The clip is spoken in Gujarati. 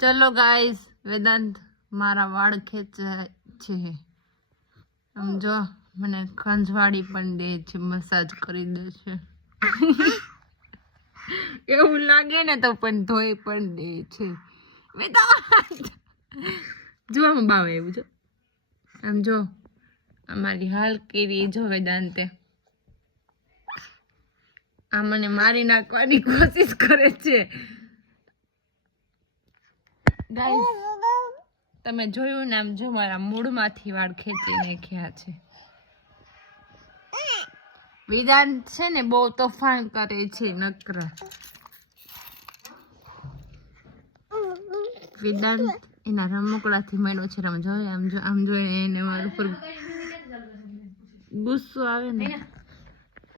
ચલો ગાઈસ, વેદાંત મારા વાળ ખેંચે છે. આમ જો મને ખંજવાળી પણ દે છે, મસાજ કરી દે છે. એવું લાગે ને તો પણ ધોઈ પણ દે છે. વેદાંત જોવામાં બાવે એવું જો. આમ જો અમારી હાલ કેવી જો વેદાંતે આ મને મારી નાખવાની કોશિશ કરે છે. ગાઈસ તમે જોયું ને, આમ જો મારા મૂળમાંથી વાળ ખેંચી નાખ્યા છે. વેદાંત છે ને બહુ તોફાન કરે છે નકરા. વેદાંત એના રમકડાથી મેળો છે. આમ જો એને મારા ઉપર ગુસ્સો આવે ને